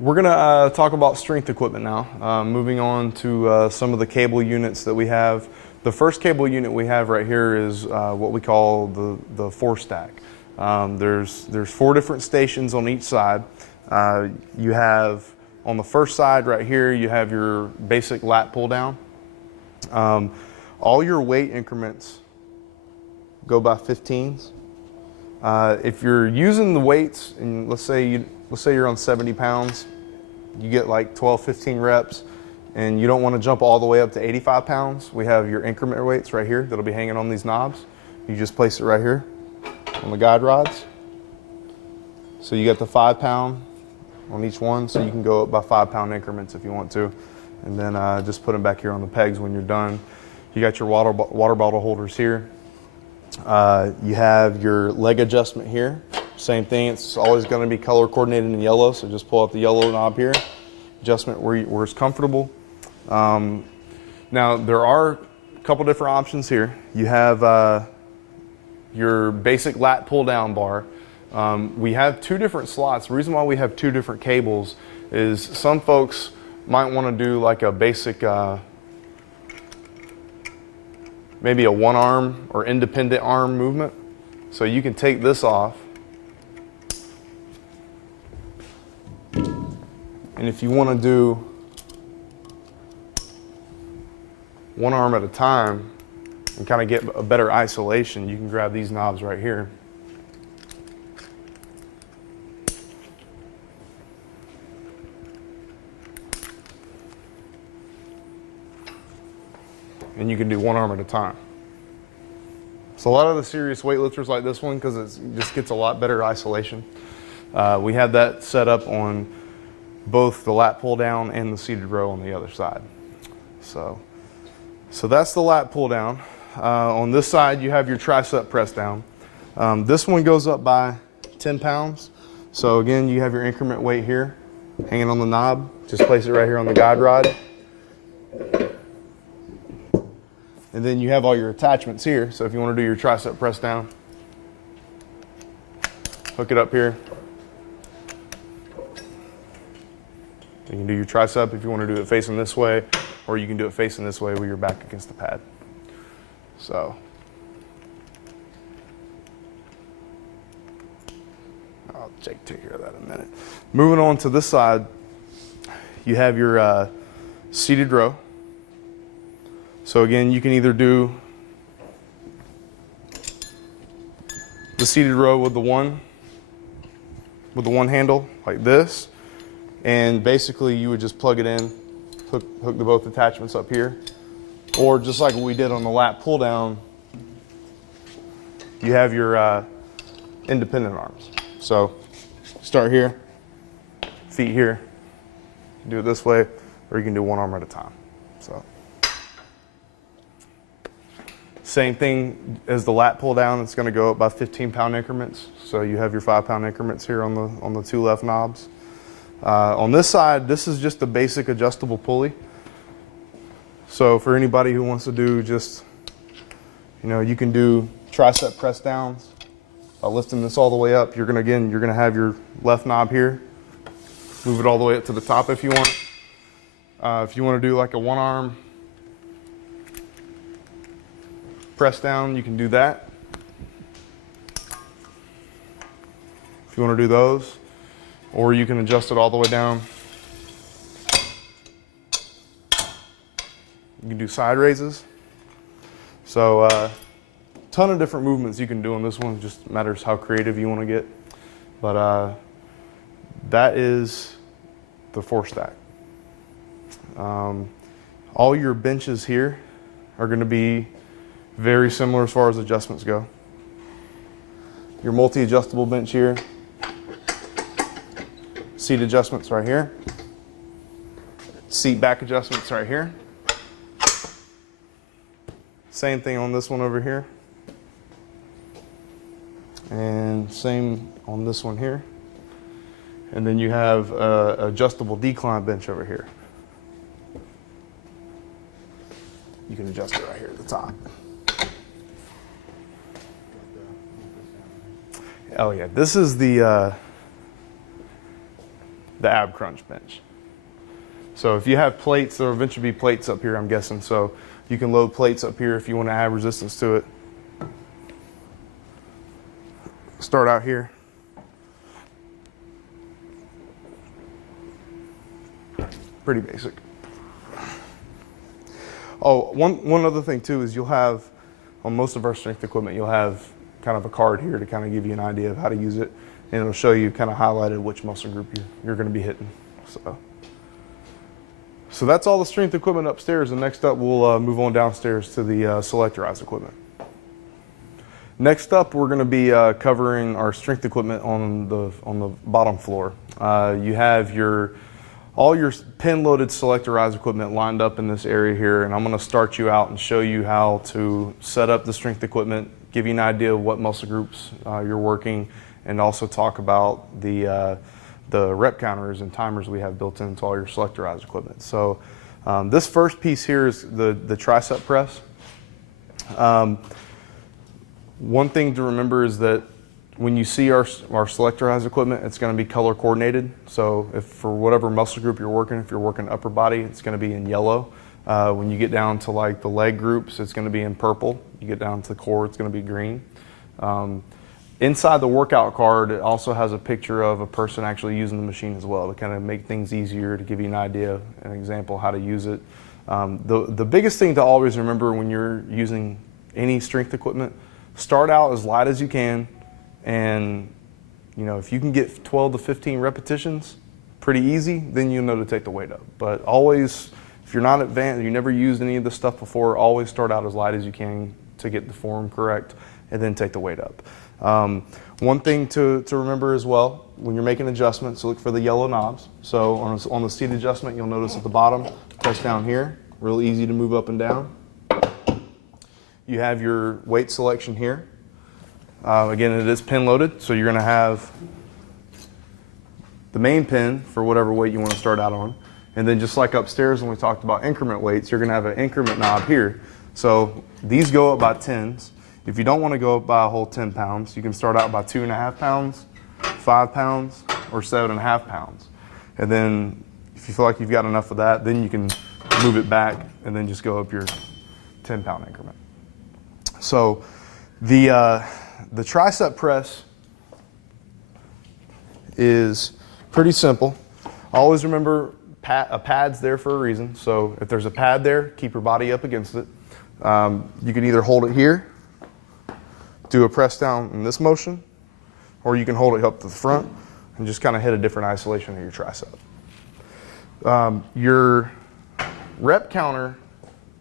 We're going to talk about strength equipment now. Moving on to some of the cable units that we have. The first cable unit we have right here is what we call the 4-stack. There's 4 different stations on each side. You have on the first side right here, you have your basic lat pull down. All your weight increments go by 15s. If you're using the weights, and let's say you're on 70 pounds, you get like 12, 15 reps, and you don't want to jump all the way up to 85 pounds, we have your increment weights right here that'll be hanging on these knobs. You just place it right here on the guide rods. So you got the 5 pound on each one, so you can go up by 5 pound increments if you want to. And then just put them back here on the pegs when you're done. You got your water bottle holders here. You have your leg adjustment here. Same thing, it's always going to be color coordinated in yellow, so just pull out the yellow knob here. Adjustment where it's comfortable. Now there are a couple different options here. You have your basic lat pull down bar. We have 2 different slots. The reason why we have 2 different cables is some folks might want to do like a basic maybe a 1 arm or independent arm movement. So you can take this off, and if you want to do 1 arm at a time and kind of get a better isolation, you can grab these knobs right here. And you can do 1 arm at a time. So a lot of the serious weightlifters like this one because it just gets a lot better isolation. We have that set up on both the lat pull down and the seated row on the other side. So that's the lat pull down. On this side you have your tricep press down. This one goes up by 10 pounds. So again, you have your increment weight here hanging on the knob. Just place it right here on the guide rod. And then you have all your attachments here. So if you want to do your tricep press down, hook it up here. You can do your tricep if you want to do it facing this way, or you can do it facing this way with your back against the pad. So I'll take care of that in a minute. Moving on to this side, you have your seated row. So again, you can either do the seated row with the one handle like this, and basically you would just plug it in, hook the both attachments up here, or just like what we did on the lat pull down, you have your independent arms. So start here, feet here, you can do it this way, or you can do 1 arm at a time. So same thing as the lat pull down, it's going to go up by 15 pound increments. So you have your 5 pound increments here on the 2 left knobs. On this side, this is just a basic adjustable pulley. So for anybody who wants to do just, you can do tricep press downs by lifting this all the way up. You're gonna have your left knob here. Move it all the way up to the top if you want. If you want to do like a 1 arm press down, you can do that. If you want to do those, or you can adjust it all the way down. You can do side raises. So ton of different movements you can do on this one. It just matters how creative you want to get. But that is the 4-stack. All your benches here are going to be very similar as far as adjustments go. Your multi-adjustable bench here. Seat adjustments right here. Seat back adjustments right here. Same thing on this one over here. And same on this one here. And then you have an adjustable decline bench over here. You can adjust it right here at the top. Oh yeah, this is the the ab crunch bench. So if you have plates, there will eventually be plates up here, I'm guessing. So you can load plates up here if you want to add resistance to it. Start out here. Pretty basic. Oh, one other thing too is you'll have, on most of our strength equipment, you'll have kind of a card here to kind of give you an idea of how to use it. And it'll show you kind of highlighted which muscle group you're going to be hitting. So that's all the strength equipment upstairs. And next up, we'll move on downstairs to the selectorized equipment. Next up, we're going to be covering our strength equipment on the bottom floor. You have all your pin-loaded selectorized equipment lined up in this area here, and I'm going to start you out and show you how to set up the strength equipment, give you an idea of what muscle groups you're working, and also talk about the rep counters and timers we have built into all your selectorized equipment. So this first piece here is the tricep press. One thing to remember is that when you see our selectorized equipment, it's going to be color coordinated. So if for whatever muscle group you're working, if you're working upper body, it's going to be in yellow. When you get down to like the leg groups, it's going to be in purple. You get down to the core, it's going to be green. Inside the workout card, it also has a picture of a person actually using the machine as well to kind of make things easier, to give you an idea, an example how to use it. The biggest thing to always remember when you're using any strength equipment, start out as light as you can. And if you can get 12 to 15 repetitions pretty easy, then you'll know to take the weight up. But always, if you're not advanced, you never used any of this stuff before, always start out as light as you can to get the form correct, and then take the weight up. One thing to remember as well, when you're making adjustments, look for the yellow knobs. So on the seat adjustment, you'll notice at the bottom, press down here, real easy to move up and down. You have your weight selection here. Again, it is pin loaded, so you're going to have the main pin for whatever weight you want to start out on. And then just like upstairs when we talked about increment weights, you're going to have an increment knob here. So these go up by 10s. If you don't want to go up by a whole 10 pounds, you can start out by 2.5 pounds, 5 pounds, or 7.5 pounds. And then if you feel like you've got enough of that, then you can move it back and then just go up your 10-pound increment. So the tricep press is pretty simple. Always remember a pad's there for a reason. So if there's a pad there, keep your body up against it. You can either hold it here, do a press down in this motion, or you can hold it up to the front and just kind of hit a different isolation of your tricep. Your rep counter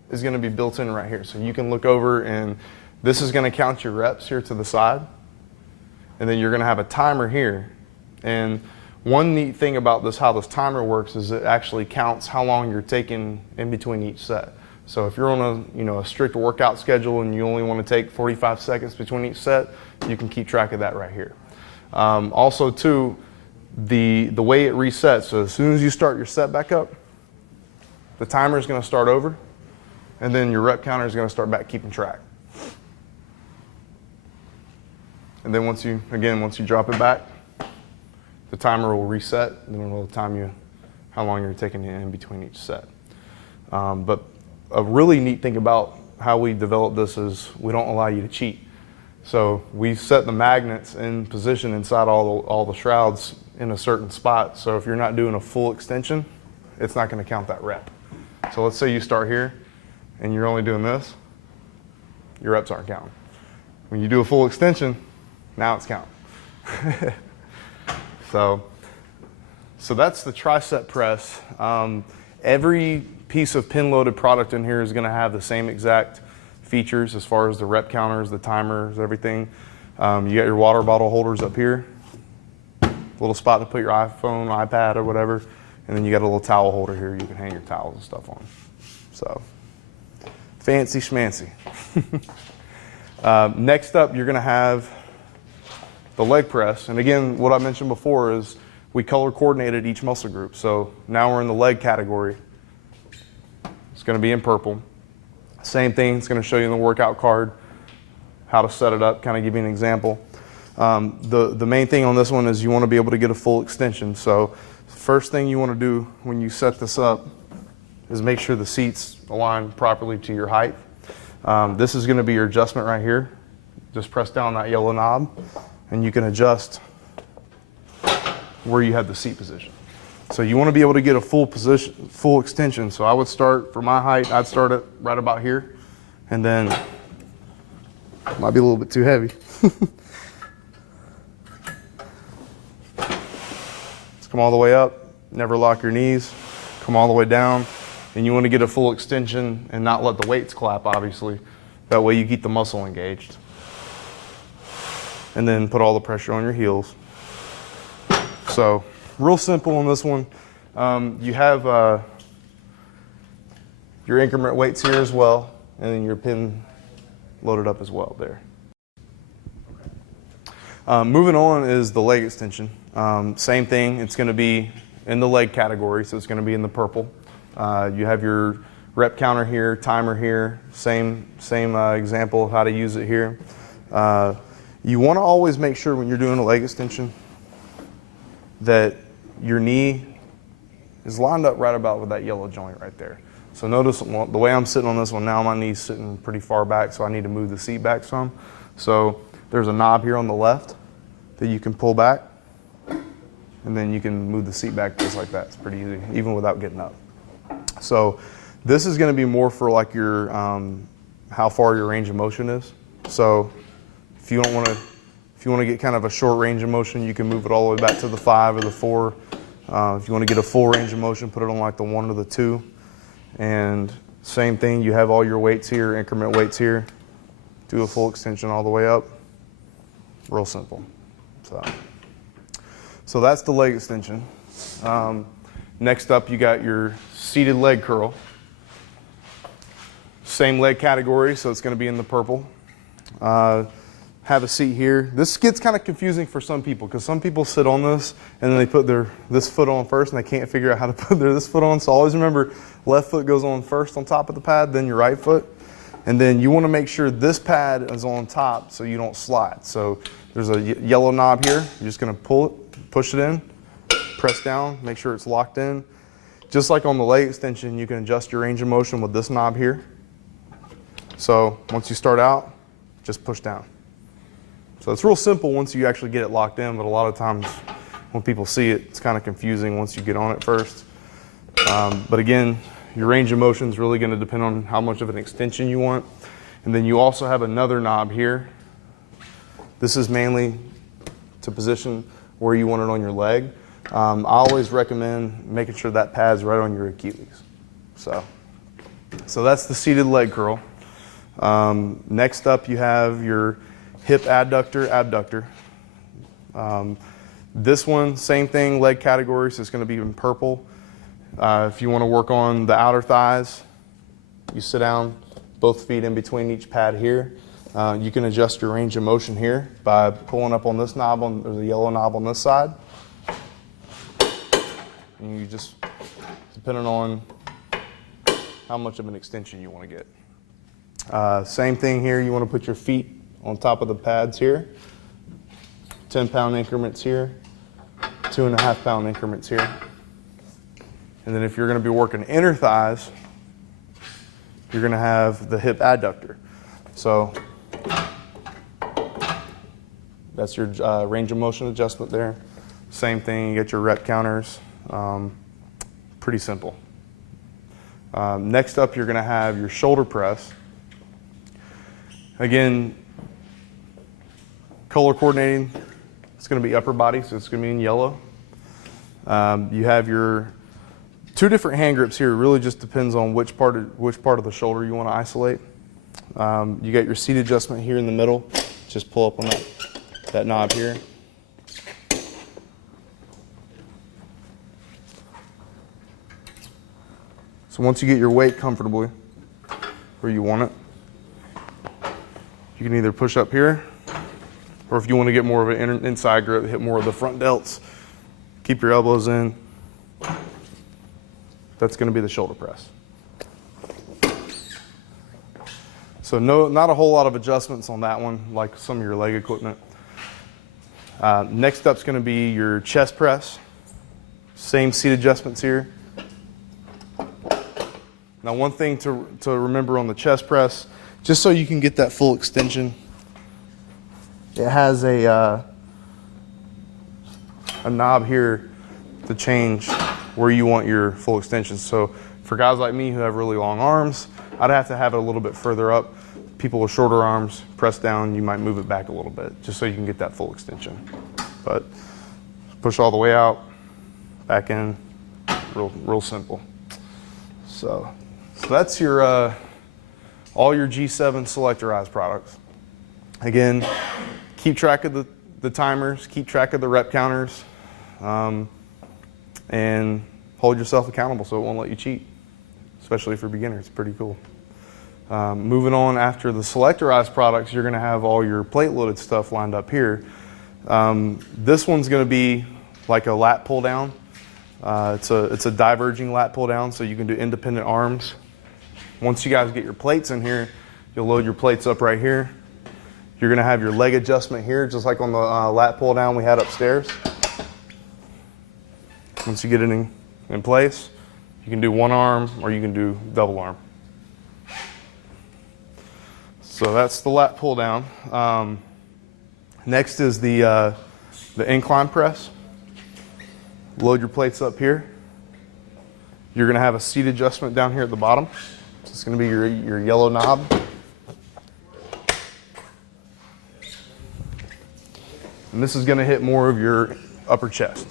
is going to be built in right here. So you can look over and this is going to count your reps here to the side. And then you're going to have a timer here. And one neat thing about this, how this timer works, is it actually counts how long you're taking in between each set. So if you're on a strict workout schedule and you only want to take 45 seconds between each set, you can keep track of that right here. Also too, the way it resets, so as soon as you start your set back up, the timer is going to start over, and then your rep counter is going to start back keeping track. And then once you drop it back, the timer will reset, and then it will time you how long you're taking in between each set. But a really neat thing about how we develop this is we don't allow you to cheat. So we set the magnets in position inside all the shrouds in a certain spot. So if you're not doing a full extension, it's not going to count that rep. So let's say you start here and you're only doing this, your reps aren't counting. When you do a full extension, now it's counting. So that's the tricep press. Every piece of pin-loaded product in here is going to have the same exact features as far as the rep counters, the timers, everything. You got your water bottle holders up here, a little spot to put your iPhone, iPad, or whatever, and then you got a little towel holder here you can hang your towels and stuff on. So fancy schmancy. Next up, you're going to have the leg press. And again, what I mentioned before is we color coordinated each muscle group. So now we're in the leg category. It's going to be in purple. Same thing, it's going to show you in the workout card how to set it up, kind of give you an example. The main thing on this one is you want to be able to get a full extension. So First thing you want to do when you set this up is make sure the seats align properly to your height. This is going to be your adjustment right here. Just press down that yellow knob and you can adjust where you have the seat position. So you want to be able to get a full extension. So I would start, for my height, I'd start it right about here, and then might be a little bit too heavy. Let's come all the way up, never lock your knees, come all the way down, and you want to get a full extension and not let the weights clap, obviously. That way you keep the muscle engaged. And then put all the pressure on your heels. So real simple on this one. You have your increment weights here as well, and then your pin loaded up as well there. Moving on is the leg extension. Same thing, it's going to be in the leg category, so it's going to be in the purple. You have your rep counter here, timer here, same example of how to use it here. You want to always make sure when you're doing a leg extension that your knee is lined up right about with that yellow joint right there. So notice the way I'm sitting on this one now, my knee's sitting pretty far back, so I need to move the seat back some. So there's a knob here on the left that you can pull back, and then you can move the seat back just like that. It's pretty easy, even without getting up. So this is going to be more for like your how far your range of motion is. So if you want to get kind of a short range of motion, you can move it all the way back to the 5 or the 4. If you want to get a full range of motion, put it on like the 1 or the 2. And same thing, you have all your weights here, increment weights here. Do a full extension all the way up. Real simple. So that's the leg extension. Next up, you got your seated leg curl. Same leg category, so it's going to be in the purple. Have a seat here. This gets kind of confusing for some people because some people sit on this and then they put this foot on first and they can't figure out how to put this foot on. So always remember, left foot goes on first on top of the pad, then your right foot. And then you want to make sure this pad is on top so you don't slide. So there's a yellow knob here. You're just going to pull it, push it in, press down, make sure it's locked in. Just like on the leg extension, you can adjust your range of motion with this knob here. So once you start out, just push down. So it's real simple once you actually get it locked in, but a lot of times when people see it, it's kind of confusing once you get on it first. But again, your range of motion is really going to depend on how much of an extension you want. And then you also have another knob here. This is mainly to position where you want it on your leg. I always recommend making sure that pad's right on your Achilles. So that's the seated leg curl. Next up, you have your hip abductor. This one, same thing, leg category, so it's going to be in purple. If you want to work on the outer thighs, you sit down, both feet in between each pad here. You can adjust your range of motion here by pulling up on this knob, or the yellow knob on this side. And you just, depending on how much of an extension you want to get. Same thing here, you want to put your feet on top of the pads here. 10-pound increments here, 2.5-pound increments here. And then if you're going to be working inner thighs, you're going to have the hip adductor. So that's your range of motion adjustment there. Same thing, you get your rep counters. Pretty simple. Next up, you're going to have your shoulder press. Again, color coordinating, it's going to be upper body, so it's going to be in yellow. You have your 2 different hand grips here. It really just depends on which part of the shoulder you want to isolate. You got your seat adjustment here in the middle. Just pull up on that knob here. So once you get your weight comfortably where you want it, you can either push up here, or if you want to get more of an inside grip, hit more of the front delts, keep your elbows in. That's going to be the shoulder press. So not a whole lot of adjustments on that one, like some of your leg equipment. Next up is going to be your chest press. Same seat adjustments here. Now one thing to remember on the chest press, just so you can get that full extension, it has a knob here to change where you want your full extension. So for guys like me who have really long arms, I'd have to have it a little bit further up. People with shorter arms, press down, you might move it back a little bit just so you can get that full extension. But push all the way out, back in, real simple. So that's your all your G7 selectorized products. Again, keep track of the timers, keep track of the rep counters, and hold yourself accountable so it won't let you cheat, especially for beginners. It's pretty cool. Moving on, after the selectorized products, you're going to have all your plate loaded stuff lined up here. This one's going to be like a lat pull down. It's a diverging lat pull down, so you can do independent arms. Once you guys get your plates in here, you'll load your plates up right here. You're going to have your leg adjustment here, just like on the lat pull down we had upstairs. Once you get it in place, you can do one arm or you can do double arm. So that's the lat pull down. Next is the incline press. Load your plates up here. You're going to have a seat adjustment down here at the bottom. So it's going to be your yellow knob. And this is going to hit more of your upper chest.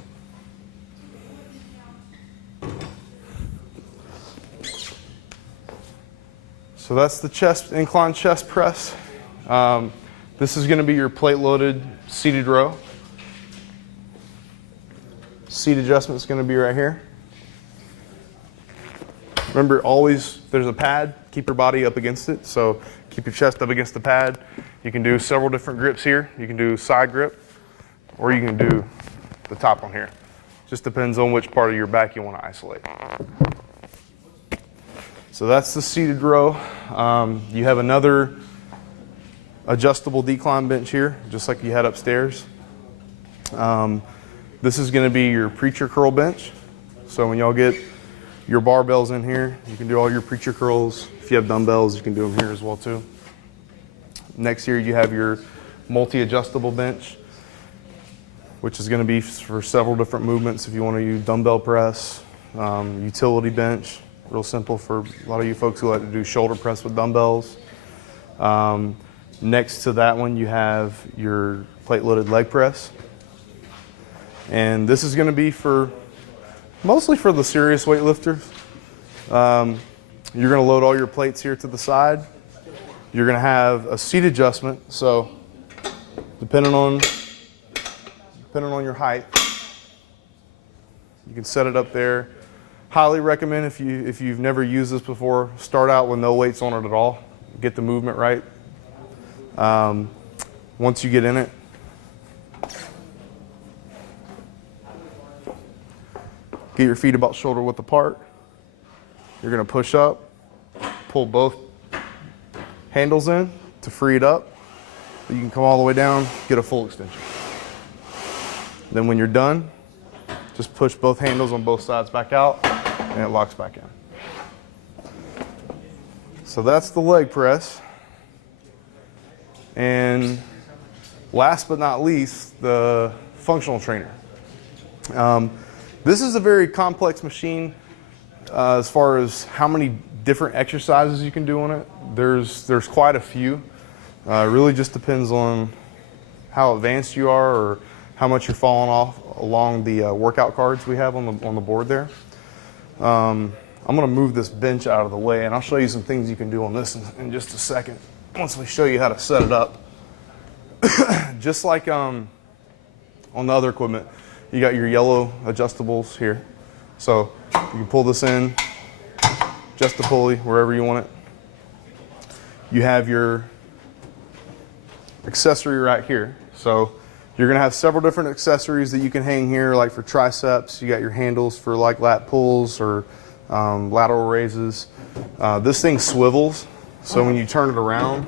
So that's the incline chest press. This is going to be your plate loaded seated row. Seat adjustment is going to be right here. Remember, always there's a pad, keep your body up against it. So keep your chest up against the pad. You can do several different grips here. You can do side grip, or you can do the top one here. Just depends on which part of your back you want to isolate. So that's the seated row. You have another adjustable decline bench here, just like you had upstairs. This is going to be your preacher curl bench. So when y'all get your barbells in here, you can do all your preacher curls. If you have dumbbells, you can do them here as well too. Next here you have your multi-adjustable bench, which is going to be for several different movements. If you want to use dumbbell press, utility bench, real simple for a lot of you folks who like to do shoulder press with dumbbells. Next to that one, you have your plate loaded leg press. And this is going to be mostly for the serious weightlifters. You're going to load all your plates here to the side. You're going to have a seat adjustment. So depending on your height, you can set it up there. Highly recommend if you've never used this before, start out with no weights on it at all. Get the movement right. Once you get in it, get your feet about shoulder width apart. You're going to push up, pull both handles in to free it up. You can come all the way down, get a full extension. Then when you're done, just push both handles on both sides back out and it locks back in. So that's the leg press. And last but not least, the functional trainer. This is a very complex machine as far as how many different exercises you can do on it. There's quite a few. Really just depends on how advanced you are or how much you're falling off along the workout cards we have on the board there. I'm going to move this bench out of the way and I'll show you some things you can do on this in just a second once we show you how to set it up. Just like on the other equipment, you got your yellow adjustables here. So you can pull this in, adjust the pulley wherever you want it. You have your accessory right here. So you're gonna have several different accessories that you can hang here, like for triceps. You got your handles for like lat pulls or lateral raises. This thing swivels, so when you turn it around,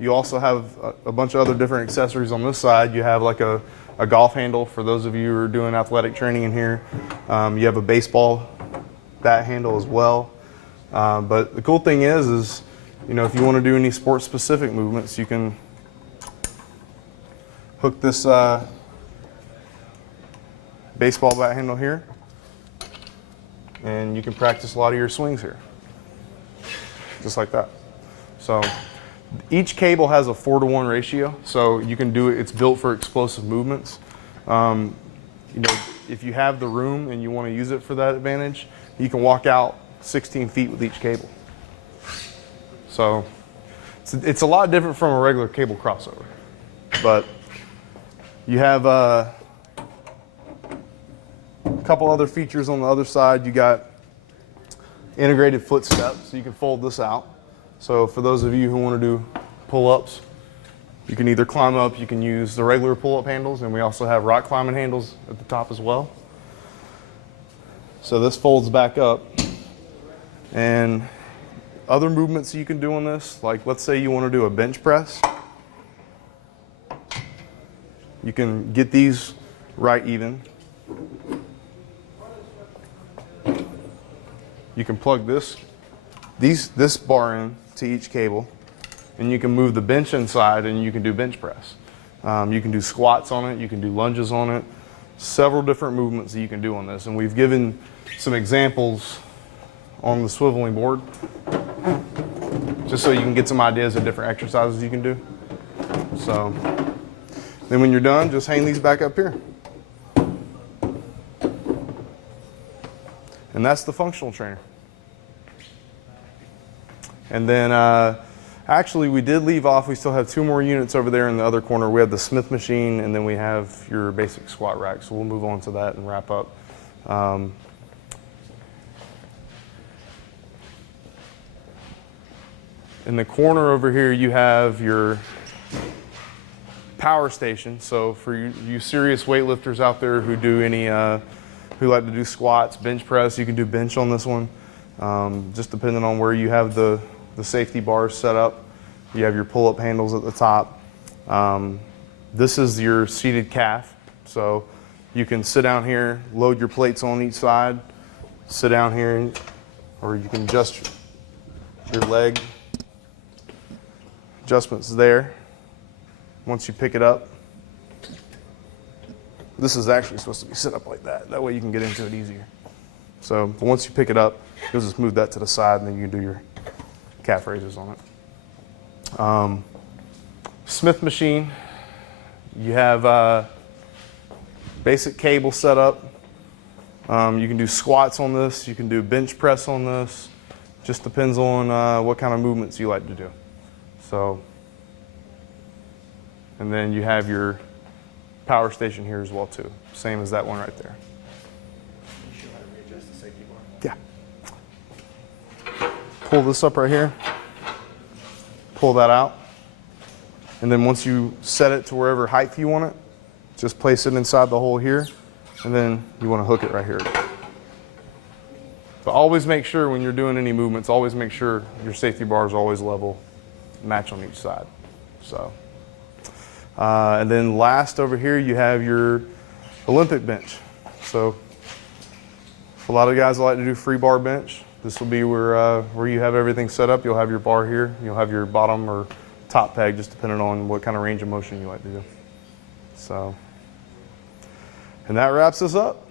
you also have a bunch of other different accessories on this side. You have like a a golf handle for those of you who are doing athletic training in here. You have a baseball bat handle as well. But the cool thing is, you know, if you want to do any sport specific movements, you can hook this baseball bat handle here, and you can practice a lot of your swings here, just like that. So each cable has a 4-to-1 ratio, so you can do it. It's built for explosive movements. You know, if you have the room and you want to use it for that advantage, you can walk out 16 feet with each cable. So it's a lot different from a regular cable crossover, but you have a couple other features on the other side. You got integrated footsteps, so you can fold this out. So for those of you who want to do pull-ups, you can either climb up, you can use the regular pull-up handles, and we also have rock climbing handles at the top as well. So this folds back up, and other movements you can do on this, like let's say you want to do a bench press. You can get these right even. You can plug this bar in to each cable, and you can move the bench inside and you can do bench press. You can do squats on it, you can do lunges on it, several different movements that you can do on this. And we've given some examples on the swiveling board, just so you can get some ideas of different exercises you can do. So then when you're done, just hang these back up here. And that's the functional trainer. And then actually we did leave off, we still have 2 more units over there in the other corner. We have the Smith machine, and then we have your basic squat rack. So we'll move on to that and wrap up. In the corner over here, you have your power station. So for you serious weightlifters out there who do any, who like to do squats, bench press, you can do bench on this one. Just depending on where you have the safety bars set up. You have your pull-up handles at the top. This is your seated calf. So you can sit down here, load your plates on each side, sit down here, or you can adjust your leg. Adjustments there. Once you pick it up, this is actually supposed to be set up like that. That way you can get into it easier. So, but once you pick it up, you'll just move that to the side, and then you can do your calf raises on it. Smith machine, you have basic cable set up. You can do squats on this. You can do bench press on this. Just depends on what kind of movements you like to do. So, and then you have your power station here as well too. Same as that one right there. You show how to readjust the safety bar. Yeah. Pull this up right here. Pull that out. And then once you set it to wherever height you want it, just place it inside the hole here. And then you want to hook it right here. But always make sure when you're doing any movements, always make sure your safety bar is always level, match on each side. So, and then last over here, you have your Olympic bench. So a lot of guys like to do free bar bench. This will be where you have everything set up. You'll have your bar here. You'll have your bottom or top peg, just depending on what kind of range of motion you like to do. So, and that wraps us up.